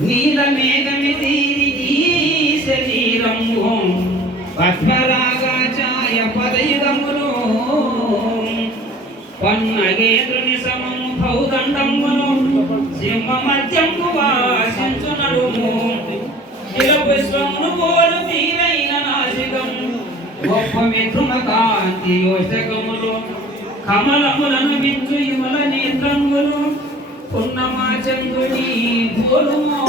నీల మేఘమిది శరీరము పద్మరాగా ఛాయ పదయుగములు పన్నగేంద్రుని సమము భౌదండమును సింహ మధ్యము వాసించు నడుము శిలపుష్పమును పోలు తీరైన నాసికం గొప్ప మిథున కాంతి యోషకములు కమలములను వించు యుమల నేత్రములు పున్నమా చంద్రుని పోలుమో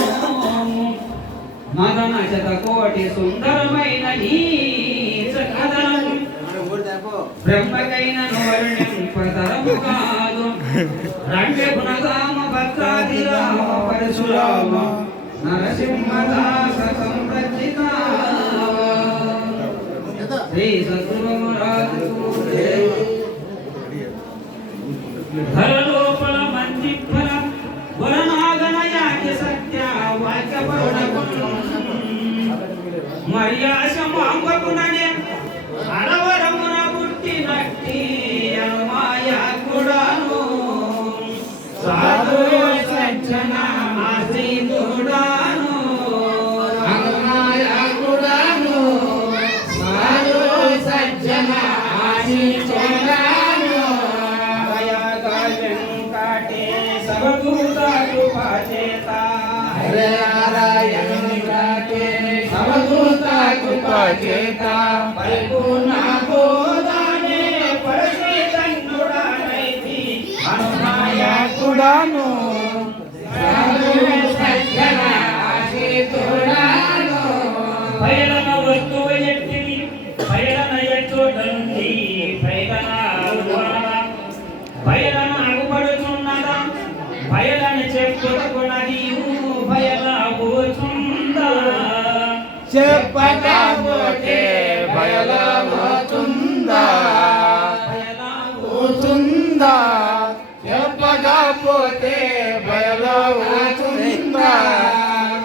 మదన శతకోటి సుందరమైన నీ కథనం బ్రహ్మకైన వర్ణింపతరము కాదు రంగ గుణగామ భద్రాదిరామ పరశురామ నరసింహదాస సంరచిత శ్రీ సద్గురురాజు ధరలోపల మంచి ఫల వరనాగనయాకి సత్య వాక్య మర్యాస మాంగకుననే అడవరమున పుట్టినట్టి అనుమాయ కూడాను సాధు సజ్జన ఆశ్రితుడాను అనుమాయ కూడాను సాధు సజ్జన ఆశ్రితుడాను దయాగాయం కాటే సర్వభూత కృపాచేత హరే నారాయణ కాటే సర్వభూత కృపాచేత పరిపూర్ణ బోధనే పరిశ్రీతండుడానైతి అనుమాయకుడాను సాధు సజ్జన ఆశ్రితుడాను పైలన వస్తువు ఎట్టివి పైలన ఎచ్చోటండి పైలన పైలన అగుపడుచున్నదా పైలని చెప్పుకున్నది పైల కూచుందా చెప్పకపోతే బయలవుతుందా బయలవుతుందా చెప్పకపోతే బయలవుతుందా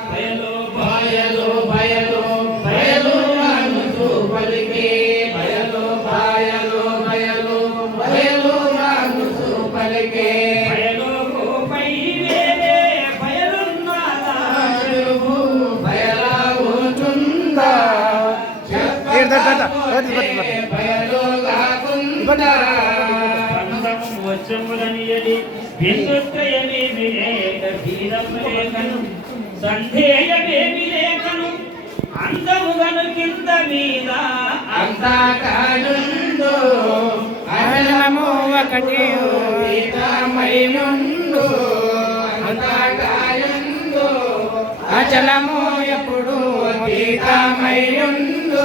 బయలు బయలు బయలు బయలు అనుతూ పలికి బయలు బయలు బయలు బయలు అనుతూ పలికి బయలు పై వేరే బయలున్నదా చెరువు బయలవుతుందా సంధేయమేమి లేఖను అందముగను కింద మీద అంతా కానుండు అచలము ఒకటి ముందు అంతా కానుండు అచలము ఎప్పుడు తీతమయుండు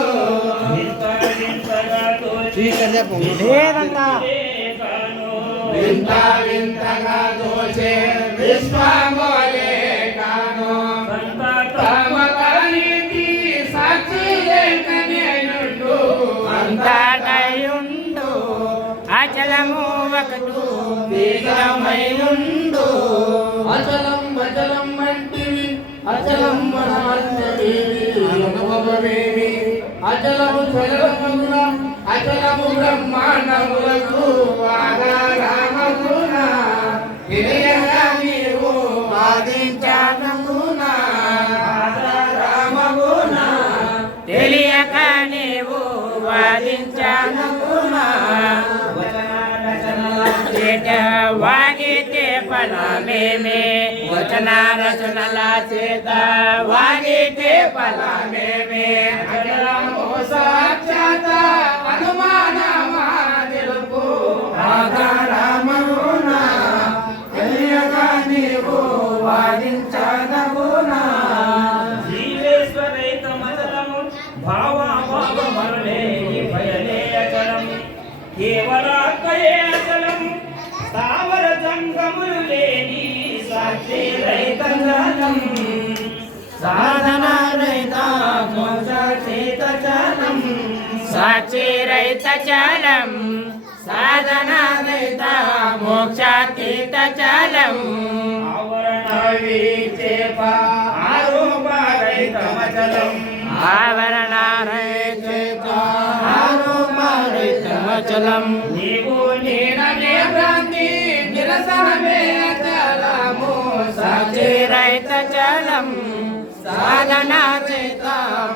వింత వింతగా దోచే విశ్వమోలే కాను తమకనీతి సాక్షి లేకనేయుండు అంతటయుండు అచలము ఒకటు తీతమయుండు అచలం అచలం వంటివి అచలం అనుభవమేమి అచలము చలమున అచలము బ్రహ్మాండములకు ఆధారమున తెలియగా నీవు వాదించానమున ఆధారమున తెలియక నీవు వాదించానమున వాగితే ఫలమేమే వచన రచనల చేత వాగితే ఫలమేమే అచలము సాక్షాత అనుమానమా తెలుపు ఆధారమున తెలియక నీవు వాదించదమున జీవేశ్వరైత మదలము భావమరులే భయలే అచలం కేవలాత్మయే అచలం స్థావర జంగములు లేని సాక్షి రైత జనం సాధన రైత మోక్షేత జనం సాక్షి రైత జలం సాధన రైత మోక్షాతీత జలం ఆవరణ వీచేప ఆరూప రైత మచలం ఆవరణ రైత ఆరూప రైత చలం నీవు నీడనే భ్రాంతి నిరసనమే అచలము సాక్షి రహిత చలం సాధన చేత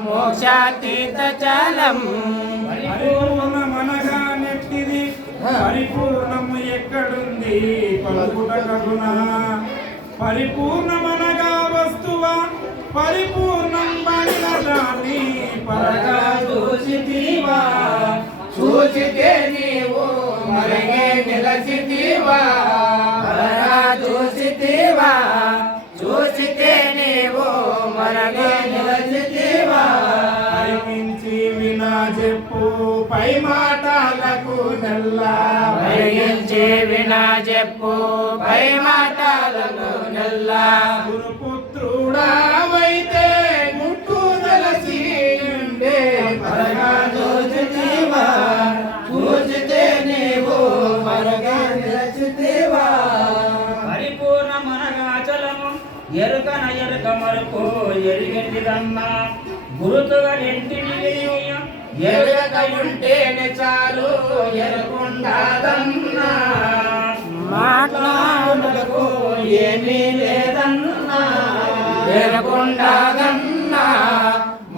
మోక్షాతీత చలం పరిపూర్ణమనగా నెట్టిది పరిపూర్ణము ఎక్కడుంది పలుకుటకునా పరిపూర్ణమనగా వస్తువ పరిపూర్ణం బడిన దాన్ని పరగా చూసితివా చూచితే నీవు మరగే నిలచితివా పరగా చూసితివా చూసితే నీవు మరగే నిలచితివా పరిమించి వినా చెప్పు పై మాటలకు నెల్లా పరిగించి వినా చెప్పు పై మాటలకు నెల్లా గురుపుత్రుడావైతే ముట్టుదలసి ఉండే పరగా చూసితివా చూసితే నీవు మరగా నిలచితివా పరిపూర్ణమనగా చలము ఎరుకన ఎరుక మరుపు ఎరిగెంటిదన్నా గురుతుగా ఇంటిని ఎరుక ఉంటేనే చాలు ఎరుకుండాదన్నా మాట్లాడుటకు ఏమీ లేదన్నా ఎరకుండాదన్నా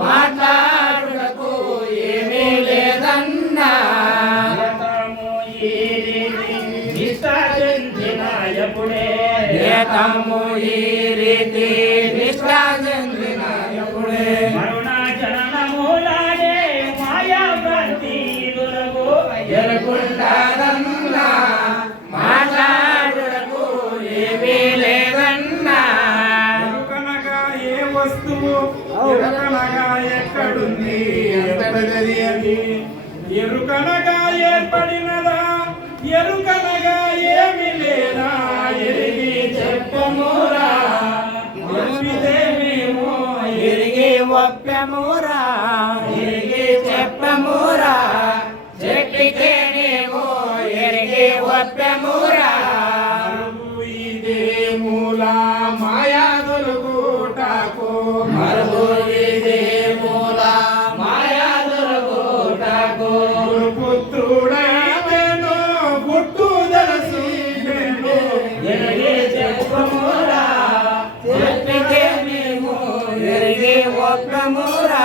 మాట్లాడుటకు ఏమీ లేదన్నా ఏతము ఈ రీతి నిష్ఠ చెందిన ఎప్పుడే ఏతము ఈ రీతి నిష్ఠ చెందిన ఎప్పుడే మరుణ జననములాడే మాయా భ్రాంతిలులగు ఎరకుండాదన్నా మాట్లాడుటకు ఏమీ లేదన్నా ఎరుకనగా ఏ వస్తువు ఎరుకనగా ఎక్కడుంది ఎంతది అది ఎరుకనగా ఏర్పడినదా ఎరుకనగా ఏమి లేదా ఎరిగి చెప్పమురా చెప్పితేమేమో ఎరిగి ఒప్పెమురా ఎరిగి చెప్పమురా చెప్పితే నీవు ఎరిగి ఒప్పెమురా మరుగు ఇదే మూల మాయా దొరుకుటాకు మరుగు ఇదే మూల మాయా దొరుకుటకు గురుపుత్రుడేమేనో పుట్టుదలసి ఎరిగి చెప్పమురా చెప్పితే మేము ఎరిగి ఒప్పెమురా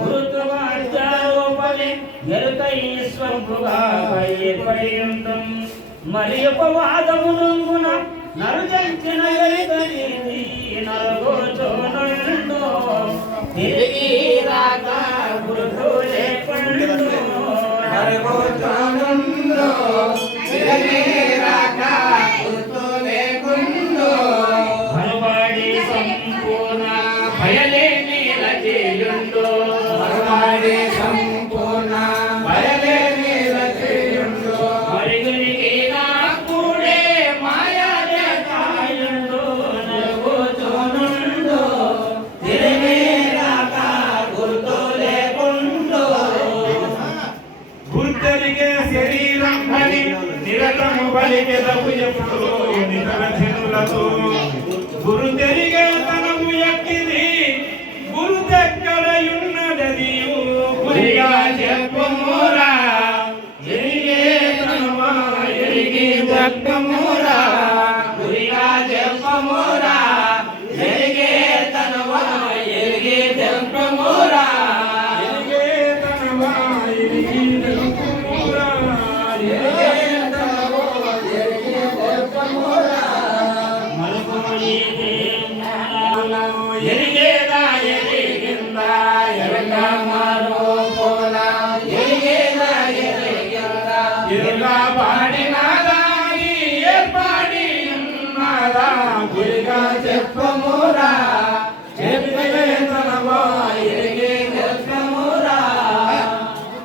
గురుత్వాచారోపలి ఎరుక ఈశ్వరుగా ఏర్పడి ఉంటం మరి ఉపవాదమునంగున నరుజంచిన ఎరుకనిది నరగోచోనుండు తిరిగి రాక గురుతు లేకుండు నరగోచోనుండు తిరిగి రాక గుర్తు లేకుండు భయవాడి సంపూర్ణ భయలే నీలజేయుండు మరువాడి సంపూర్ణ బయలే నీలచేయుండు మరుగునికి నాకుడే మాయాలే కాయుండు నరగోచోనుండు తిరిగి రాక గుర్తు లేకుండు గుర్తెరిగే శరీరం బలి నిరతము బలికెదవు ఎప్పుడు నితర జనులతో గురు తెరిగే తనము ఎక్కిది గురు దగ్గరయున్నదది గురిగా చెప్పమురా ఎరిగే తనమా ఎరిగి చెప్పమురా గురిగా చెప్పమురా ఎరిగే తనవా ఎరిగి చెప్పమురా ఎరిగే తనమా ఎరిగి చెప్పమురా ఎరిగే తనవా ఎరిగి చెప్పమురా ఎరిగేదా ఎరిగిందా ఎరగ మారో పోలా ఎరిగేదా ఎరిగిందా ఎరుగా